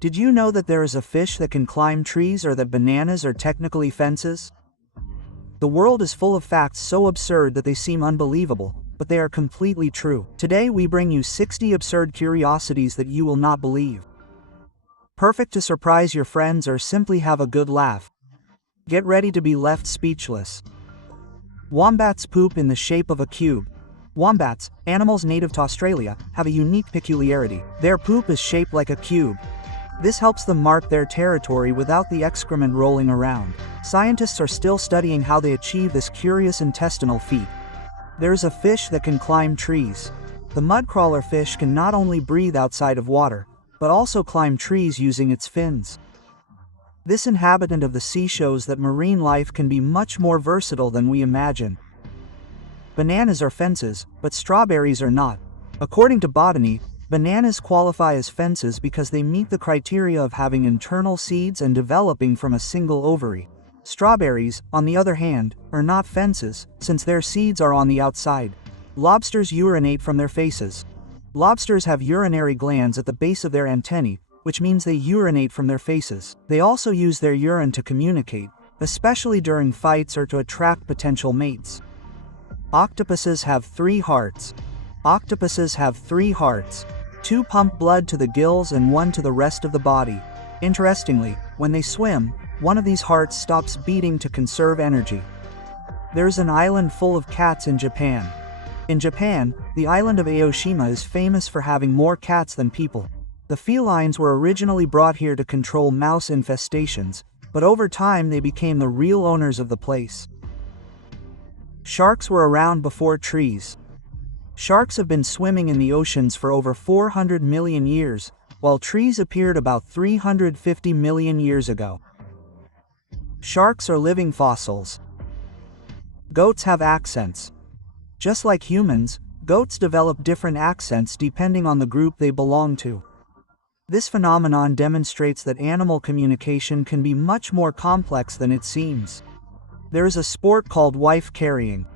Did you know that there is a fish that can climb trees, or that bananas are technically fences? The world is full of facts so absurd that they seem unbelievable, but they are completely true. Today we bring you 60 absurd curiosities that you will not believe. Perfect to surprise your friends or simply have a good laugh. Get ready to be left speechless. Wombats poop in the shape of a cube. Wombats, animals native to Australia, have a unique peculiarity. Their poop is shaped like a cube. This helps them mark their territory without the excrement rolling around. Scientists are still studying how they achieve this curious intestinal feat. There is a fish that can climb trees. The mudcrawler fish can not only breathe outside of water, but also climb trees using its fins. This inhabitant of the sea shows that marine life can be much more versatile than we imagine. Bananas are fences, but strawberries are not. According to botany, bananas qualify as fences because they meet the criteria of having internal seeds and developing from a single ovary. Strawberries, on the other hand, are not fences, since their seeds are on the outside. Lobsters urinate from their faces. Lobsters have urinary glands at the base of their antennae, which means they urinate from their faces. They also use their urine to communicate, especially during fights or to attract potential mates. Octopuses have 3 hearts. Octopuses have 3 hearts. 2 pump blood to the gills and 1 to the rest of the body. Interestingly, when they swim, one of these hearts stops beating to conserve energy. There's an island full of cats in Japan. In Japan, the island of Aoshima is famous for having more cats than people. The felines were originally brought here to control mouse infestations, but over time they became the real owners of the place. Sharks were around before trees. Sharks have been swimming in the oceans for over 400 million years, while trees appeared about 350 million years ago. Sharks are living fossils. Goats have accents. Just like humans, goats develop different accents depending on the group they belong to. This phenomenon demonstrates that animal communication can be much more complex than it seems. There is a sport called wife carrying.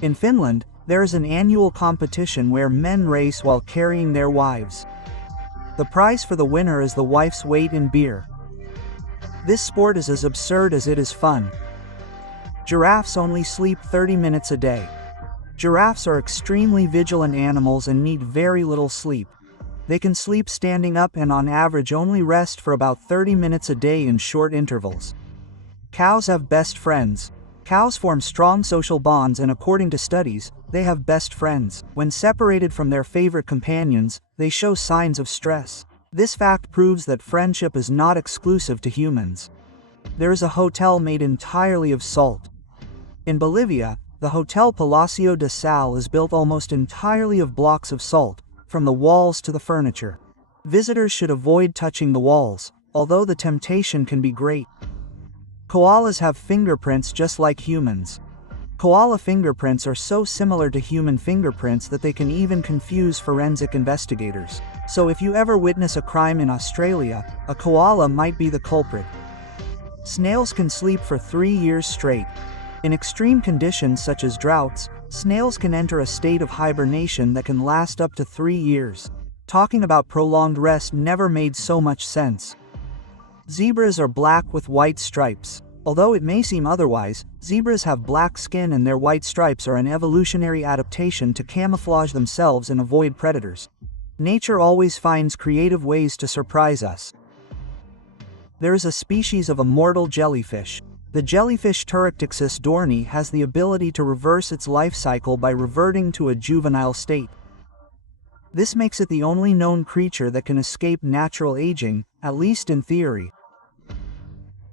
In Finland, there is an annual competition where men race while carrying their wives. The prize for the winner is the wife's weight in beer. This sport is as absurd as it is fun. Giraffes only sleep 30 minutes a day. Giraffes are extremely vigilant animals and need very little sleep. They can sleep standing up and on average only rest for about 30 minutes a day in short intervals. Cows have best friends. Cows form strong social bonds, and according to studies, they have best friends. When separated from their favorite companions, they show signs of stress. This fact proves that friendship is not exclusive to humans. There is a hotel made entirely of salt. In Bolivia, the Hotel Palacio de Sal is built almost entirely of blocks of salt, from the walls to the furniture. Visitors should avoid touching the walls, although the temptation can be great. Koalas have fingerprints just like humans. Koala fingerprints are so similar to human fingerprints that they can even confuse forensic investigators. So if you ever witness a crime in Australia, a koala might be the culprit. Snails can sleep for 3 years straight. In extreme conditions such as droughts, snails can enter a state of hibernation that can last up to 3 years. Talking about prolonged rest never made so much sense. Zebras are black with white stripes. Although it may seem otherwise, zebras have black skin, and their white stripes are an evolutionary adaptation to camouflage themselves and avoid predators. Nature always finds creative ways to surprise us. There is a species of immortal jellyfish. The jellyfish Turictixis dohrnii has the ability to reverse its life cycle by reverting to a juvenile state. This makes it the only known creature that can escape natural aging, at least in theory.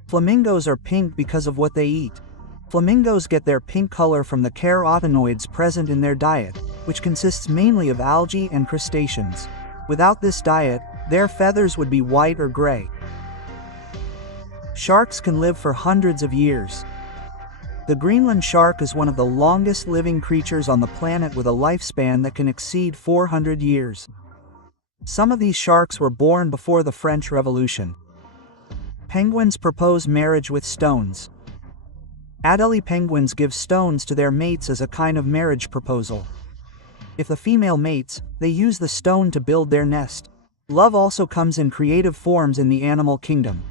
Flamingos are pink because of what they eat. Flamingos get their pink color from the carotenoids present in their diet, which consists mainly of algae and crustaceans. Without this diet, their feathers would be white or gray. Sharks can live for hundreds of years. The Greenland shark is one of the longest living creatures on the planet, with a lifespan that can exceed 400 years. Some of these sharks were born before the French Revolution. Penguins propose marriage with stones. Adelie penguins give stones to their mates as a kind of marriage proposal. If the female mates, they use the stone to build their nest. Love also comes in creative forms in the animal kingdom.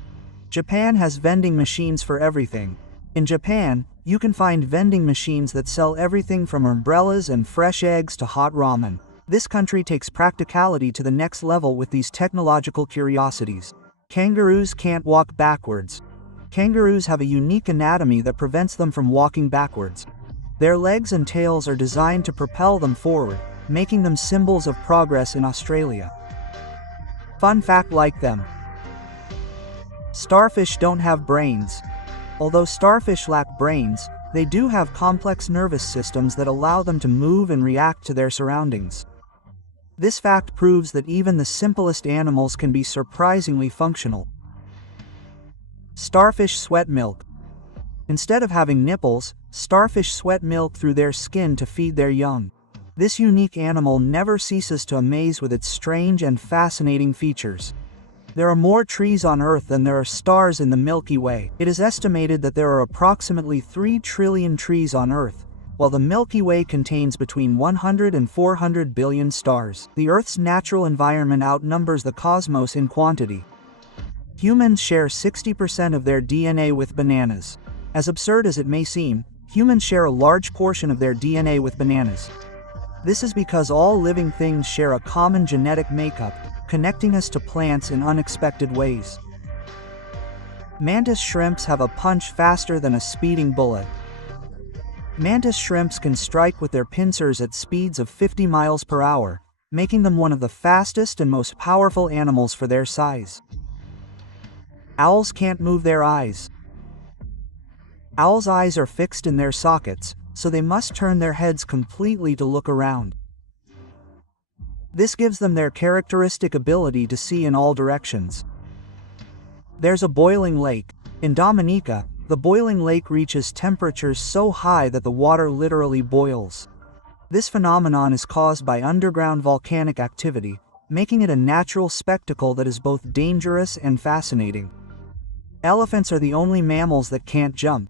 Japan has vending machines for everything. In Japan, you can find vending machines that sell everything from umbrellas and fresh eggs to hot ramen. This country takes practicality to the next level with these technological curiosities. Kangaroos can't walk backwards. Kangaroos have a unique anatomy that prevents them from walking backwards. Their legs and tails are designed to propel them forward, making them symbols of progress in Australia. Fun fact like them. Starfish don't have brains. Although starfish lack brains, they do have complex nervous systems that allow them to move and react to their surroundings. This fact proves that even the simplest animals can be surprisingly functional. Starfish sweat milk. Instead of having nipples, starfish sweat milk through their skin to feed their young. This unique animal never ceases to amaze with its strange and fascinating features. There are more trees on Earth than there are stars in the Milky Way. It is estimated that there are approximately 3 trillion trees on Earth, while the Milky Way contains between 100 and 400 billion stars. The Earth's natural environment outnumbers the cosmos in quantity. Humans share 60% of their DNA with bananas. As absurd as it may seem, humans share a large portion of their DNA with bananas. This is because all living things share a common genetic makeup, connecting us to plants in unexpected ways. Mantis shrimps have a punch faster than a speeding bullet. Mantis shrimps can strike with their pincers at speeds of 50 miles per hour, making them one of the fastest and most powerful animals for their size. Owls can't move their eyes. Owls' eyes are fixed in their sockets, so they must turn their heads completely to look around. This gives them their characteristic ability to see in all directions. There's a boiling lake. In Dominica, the boiling lake reaches temperatures so high that the water literally boils. This phenomenon is caused by underground volcanic activity, making it a natural spectacle that is both dangerous and fascinating. Elephants are the only mammals that can't jump.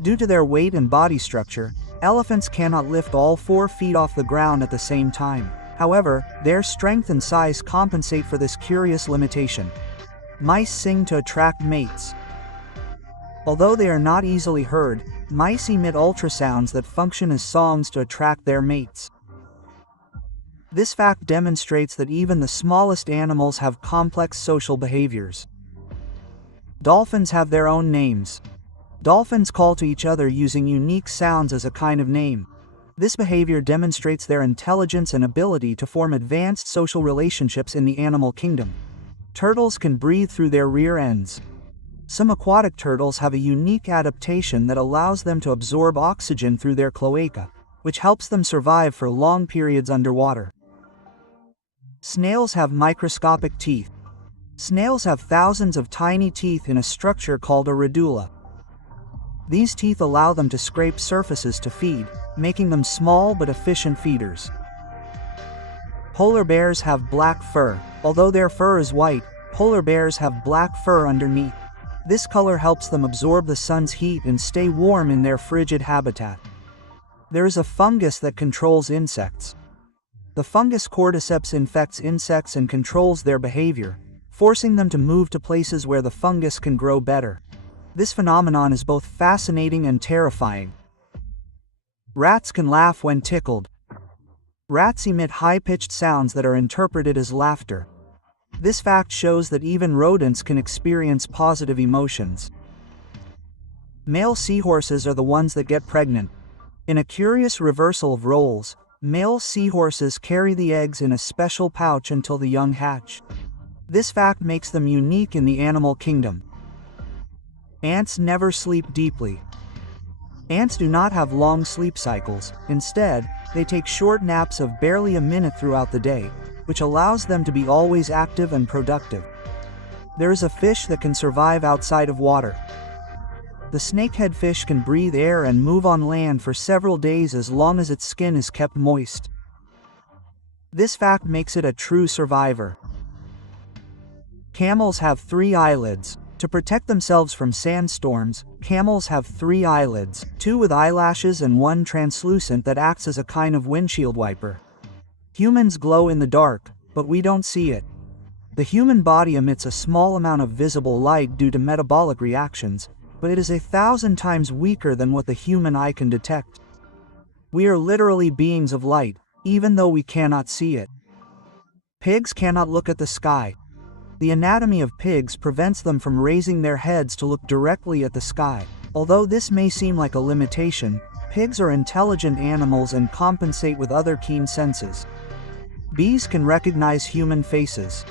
Due to their weight and body structure, elephants cannot lift all 4 feet off the ground at the same time. However, their strength and size compensate for this curious limitation. Mice sing to attract mates. Although they are not easily heard, mice emit ultrasounds that function as songs to attract their mates. This fact demonstrates that even the smallest animals have complex social behaviors. Dolphins have their own names. Dolphins call to each other using unique sounds as a kind of name. This behavior demonstrates their intelligence and ability to form advanced social relationships in the animal kingdom. Turtles can breathe through their rear ends. Some aquatic turtles have a unique adaptation that allows them to absorb oxygen through their cloaca, which helps them survive for long periods underwater. Snails have microscopic teeth. Snails have thousands of tiny teeth in a structure called a radula. These teeth allow them to scrape surfaces to feed, making them small but efficient feeders. Polar bears have black fur. Although their fur is white, polar bears have black fur underneath. This color helps them absorb the sun's heat and stay warm in their frigid habitat. There is a fungus that controls insects. The fungus cordyceps infects insects and controls their behavior, forcing them to move to places where the fungus can grow better. This phenomenon is both fascinating and terrifying. Rats can laugh when tickled. Rats emit high-pitched sounds that are interpreted as laughter. This fact shows that even rodents can experience positive emotions. Male seahorses are the ones that get pregnant. In a curious reversal of roles, male seahorses carry the eggs in a special pouch until the young hatch. This fact makes them unique in the animal kingdom. Ants never sleep deeply. Ants do not have long sleep cycles. Instead, they take short naps of barely a minute throughout the day, which allows them to be always active and productive. There is a fish that can survive outside of water. The snakehead fish can breathe air and move on land for several days as long as its skin is kept moist. This fact makes it a true survivor. Camels have 3 eyelids. To protect themselves from sandstorms, camels have 3 eyelids, 2 with eyelashes and 1 translucent that acts as a kind of windshield wiper. Humans glow in the dark, but we don't see it. The human body emits a small amount of visible light due to metabolic reactions, but it is 1,000 times weaker than what the human eye can detect. We are literally beings of light, even though we cannot see it. Pigs cannot look at the sky. The anatomy of pigs prevents them from raising their heads to look directly at the sky. Although this may seem like a limitation, pigs are intelligent animals and compensate with other keen senses. Bees can recognize human faces.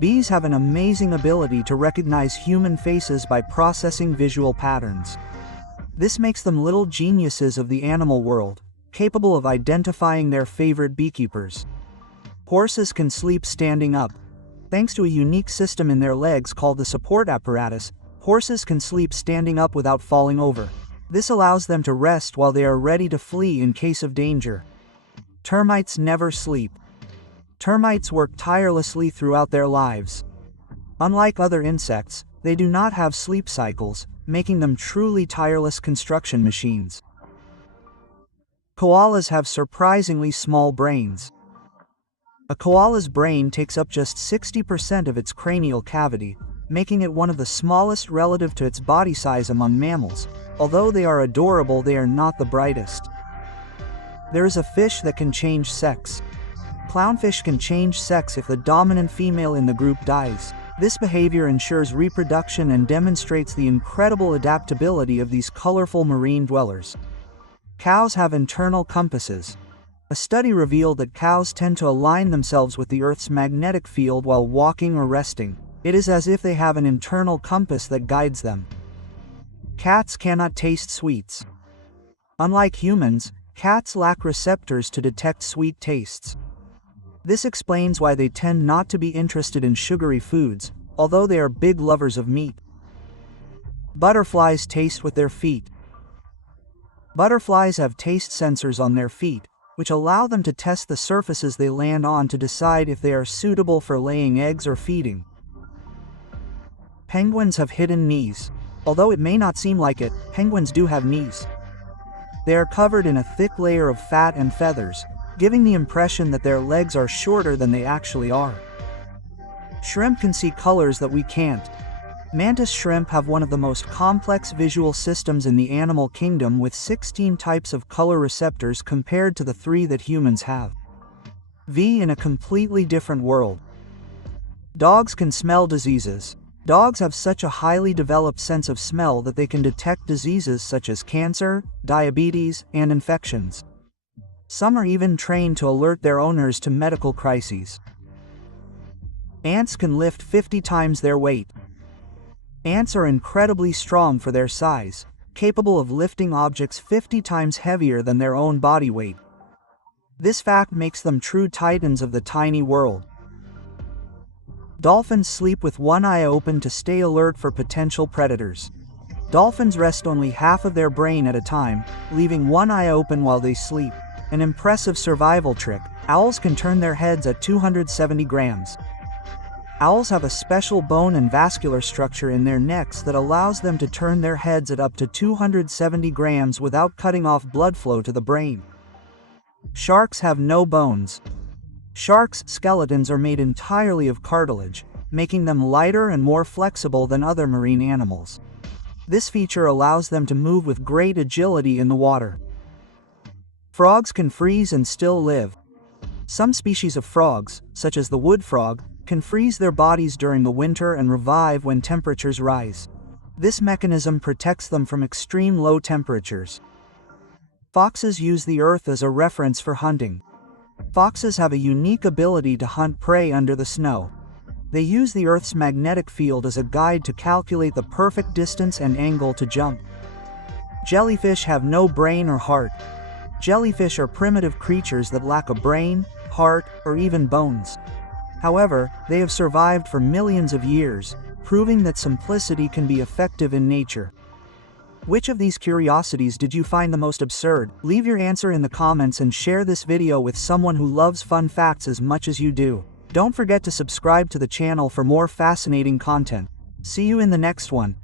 Bees have an amazing ability to recognize human faces by processing visual patterns. This makes them little geniuses of the animal world, capable of identifying their favorite beekeepers. Horses can sleep standing up. Thanks to a unique system in their legs called the support apparatus, horses can sleep standing up without falling over. This allows them to rest while they are ready to flee in case of danger. Termites never sleep. Termites work tirelessly throughout their lives. Unlike other insects, they do not have sleep cycles, making them truly tireless construction machines. Koalas have surprisingly small brains. A koala's brain takes up just 60% of its cranial cavity, making it one of the smallest relative to its body size among mammals. Although they are adorable, they are not the brightest. There is a fish that can change sex. Clownfish can change sex if the dominant female in the group dies. This behavior ensures reproduction and demonstrates the incredible adaptability of these colorful marine dwellers. Cows have internal compasses. A study revealed that cows tend to align themselves with the Earth's magnetic field while walking or resting. It is as if they have an internal compass that guides them. Cats cannot taste sweets. Unlike humans, cats lack receptors to detect sweet tastes. This explains why they tend not to be interested in sugary foods, although they are big lovers of meat. Butterflies taste with their feet. Butterflies have taste sensors on their feet, which allow them to test the surfaces they land on to decide if they are suitable for laying eggs or feeding. Penguins have hidden knees. Although it may not seem like it, penguins do have knees. They are covered in a thick layer of fat and feathers, giving the impression that their legs are shorter than they actually are. Shrimp can see colors that we can't. Mantis shrimp have one of the most complex visual systems in the animal kingdom, with 16 types of color receptors compared to the 3 that humans have. In a completely different world. Dogs can smell diseases. Dogs have such a highly developed sense of smell that they can detect diseases such as cancer, diabetes, and infections. Some are even trained to alert their owners to medical crises. Ants can lift 50 times their weight. Ants are incredibly strong for their size, capable of lifting objects 50 times heavier than their own body weight. This fact makes them true titans of the tiny world. Dolphins sleep with one eye open to stay alert for potential predators. Dolphins rest only half of their brain at a time, leaving one eye open while they sleep. An impressive survival trick. Owls can turn their heads at 270 grams. Owls have a special bone and vascular structure in their necks that allows them to turn their heads at up to 270 grams without cutting off blood flow to the brain. Sharks have no bones. Sharks' skeletons are made entirely of cartilage, making them lighter and more flexible than other marine animals. This feature allows them to move with great agility in the water. Frogs can freeze and still live. Some species of frogs, such as the wood frog, can freeze their bodies during the winter and revive when temperatures rise. This mechanism protects them from extreme low temperatures. Foxes use the earth as a reference for hunting. Foxes have a unique ability to hunt prey under the snow. They use the Earth's magnetic field as a guide to calculate the perfect distance and angle to jump. Jellyfish have no brain or heart. Jellyfish are primitive creatures that lack a brain, heart, or even bones. However, they have survived for millions of years, proving that simplicity can be effective in nature. Which of these curiosities did you find the most absurd? Leave your answer in the comments and share this video with someone who loves fun facts as much as you do. Don't forget to subscribe to the channel for more fascinating content. See you in the next one.